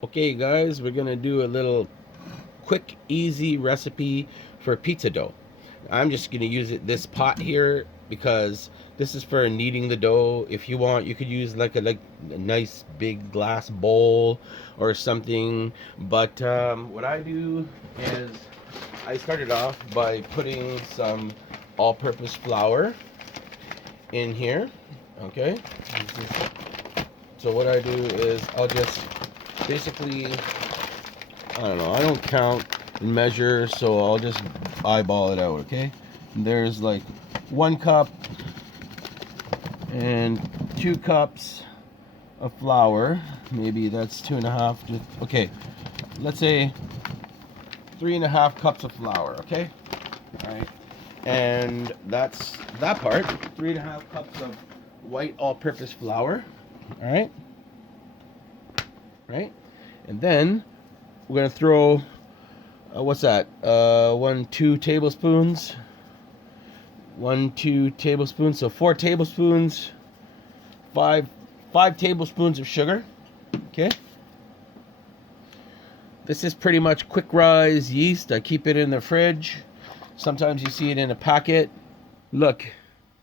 Okay guys, we're gonna do a little quick easy recipe for pizza dough. I'm just gonna use this pot here because this is for kneading the dough. If you want, you could use like a nice big glass bowl or something, but what I do is I started off by putting some all-purpose flour in here. Okay, so what I do is I'll just basically, I don't know, I don't count and measure, so I'll just eyeball it out, okay? There's like 1 cup and 2 cups of flour. Maybe that's 2.5. Okay, let's say 3.5 cups of flour, okay? All right, and that's that part. 3.5 cups of white all-purpose flour, all right? Right? And then we're gonna throw what's that? 2 tablespoons. 2 tablespoons. So 4 tablespoons. Five tablespoons of sugar. Okay. This is pretty much quick rise yeast. I keep it in the fridge. Sometimes you see it in a packet. Look,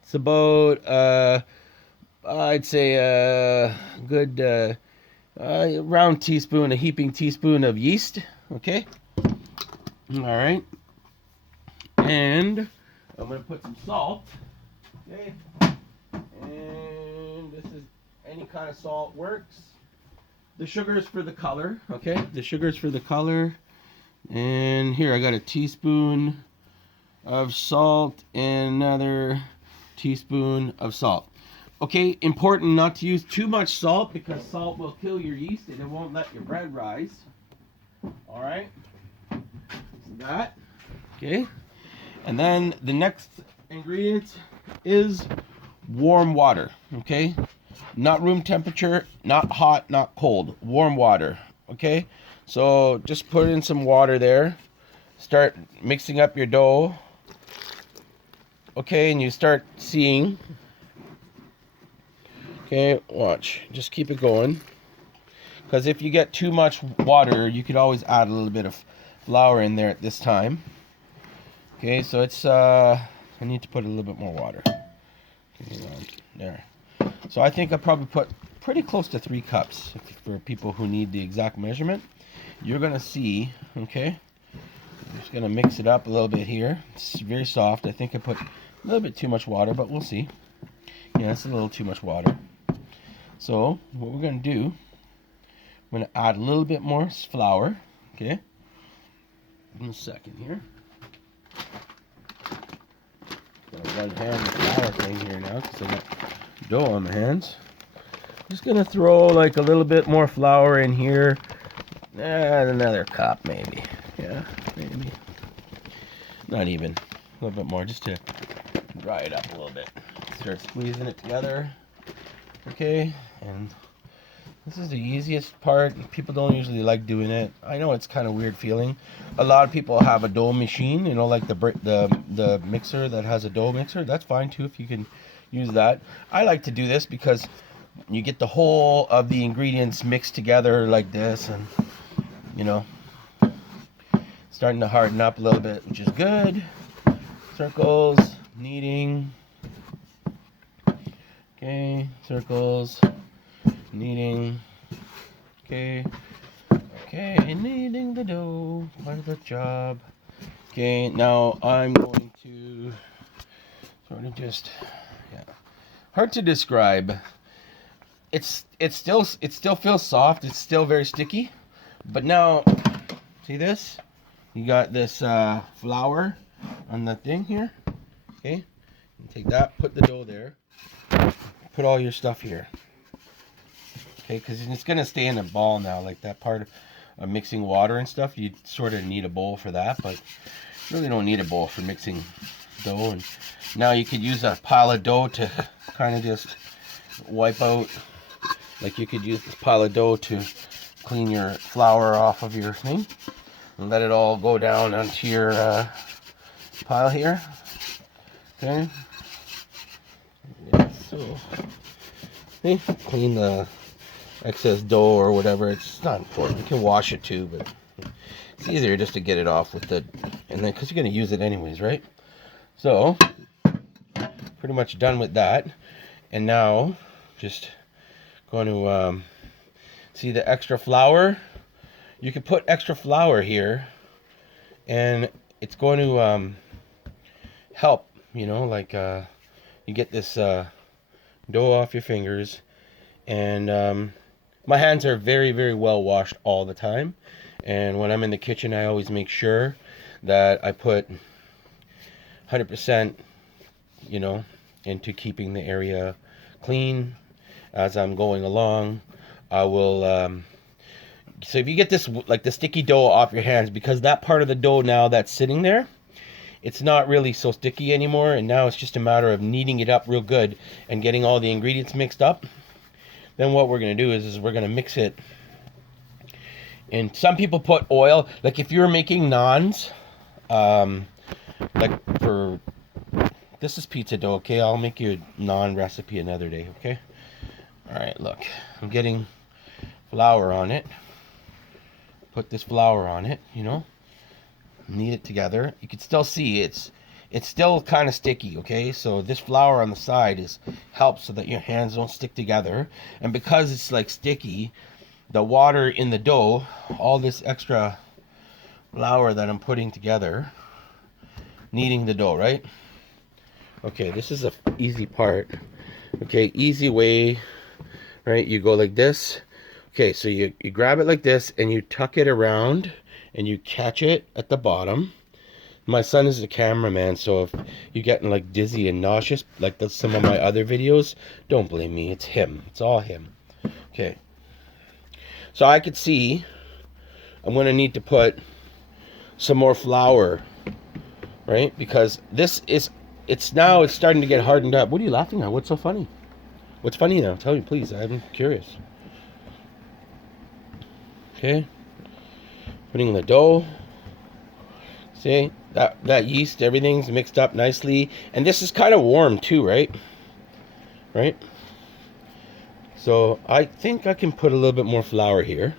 it's about I'd say a good round teaspoon, a heaping teaspoon of yeast. Okay. All right. And I'm going to put some salt. Okay. And this is any kind of salt works. The sugar is for the color. Okay. The sugar is for the color. And here I got a teaspoon of salt and another teaspoon of salt. Okay, important not to use too much salt because salt will kill your yeast and it won't let your bread rise. All right, so that. Okay, and then the next ingredient is warm water. Okay, not room temperature, not hot, not cold. Warm water. Okay, so just put in some water there. Start mixing up your dough. Okay, and you start seeing. Okay, watch. Just keep it going. Because if you get too much water, you could always add a little bit of flour in there at this time. Okay, so it's, I need to put a little bit more water. There. So I think I probably put pretty close to 3 cups for people who need the exact measurement. You're going to see, okay, I'm just going to mix it up a little bit here. It's very soft. I think I put a little bit too much water, but we'll see. Yeah, it's a little too much water. So what we're going to do, I'm going to add a little bit more flour. Okay. In a second here. Got a one-hand flour thing here now because I got dough on my hands. Just going to throw like a little bit more flour in here. And another cup maybe. Yeah, maybe. Not even. A little bit more just to dry it up a little bit. Start squeezing it together. Okay, and this is the easiest part. People don't usually like doing it. I know it's kind of weird feeling. A lot of people have a dough machine, you know, like the mixer that has a dough mixer. That's fine too if you can use that. I like to do this because you get the whole of the ingredients mixed together like this, and you know, starting to harden up a little bit, which is good. Circles, kneading. Okay, circles, kneading. Okay, kneading the dough, part of the job. Okay, now I'm going to sort of just, yeah, hard to describe. It still feels soft. It's still very sticky, but now, see this? You got this flour on the thing here. Okay, take that, put the dough there. Put all your stuff here. Okay, because it's going to stay in a ball now, like that part of mixing water and stuff. You sort of need a bowl for that, but you really don't need a bowl for mixing dough. And now you could use a pile of dough to kind of just wipe out. Like you could use this pile of dough to clean your flour off of your thing. And let it all go down onto your pile here. Okay. Yeah, so clean the excess dough or whatever. It's not important. You can wash it too, but it's easier just to get it off with the, and then because you're going to use it anyways, right? So pretty much done with that. And now just going to see the extra flour. You can put extra flour here, and it's going to help, you know, like you get this dough off your fingers. And my hands are very, very well washed all the time, and when I'm in the kitchen I always make sure that I put 100%, you know, into keeping the area clean as I'm going along. I will so if you get this, like the sticky dough off your hands, because that part of the dough now that's sitting there, it's not really so sticky anymore, and now it's just a matter of kneading it up real good and getting all the ingredients mixed up. Then what we're going to do is we're going to mix it. And some people put oil, like if you're making naans, like for, this is pizza dough, okay? I'll make you a naan recipe another day, okay? All right, look, I'm getting flour on it. Put this flour on it, you know, knead it together. You can still see it's still kind of sticky, okay? So this flour on the side helps so that your hands don't stick together. And because it's like sticky, the water in the dough, all this extra flour that I'm putting together, kneading the dough, right? Okay, this is a easy part. Okay, easy way, right? You go like this. Okay, so you grab it like this and you tuck it around and you catch it at the bottom. My son is a cameraman, so if you're getting like dizzy and nauseous, like some of my other videos, don't blame me. It's him. It's all him. Okay. So I could see I'm going to need to put some more flour, right? Because it's starting to get hardened up. What are you laughing at? What's so funny? What's funny now? Tell me, please. I'm curious. Okay. Putting the dough. See? That yeast, everything's mixed up nicely. And this is kind of warm too, right? Right? So I think I can put a little bit more flour here.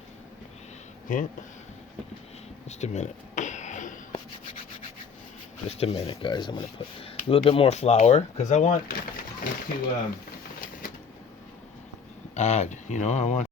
Okay. Just a minute. Just a minute, guys. I'm going to put a little bit more flour because I want it to add, you know, I want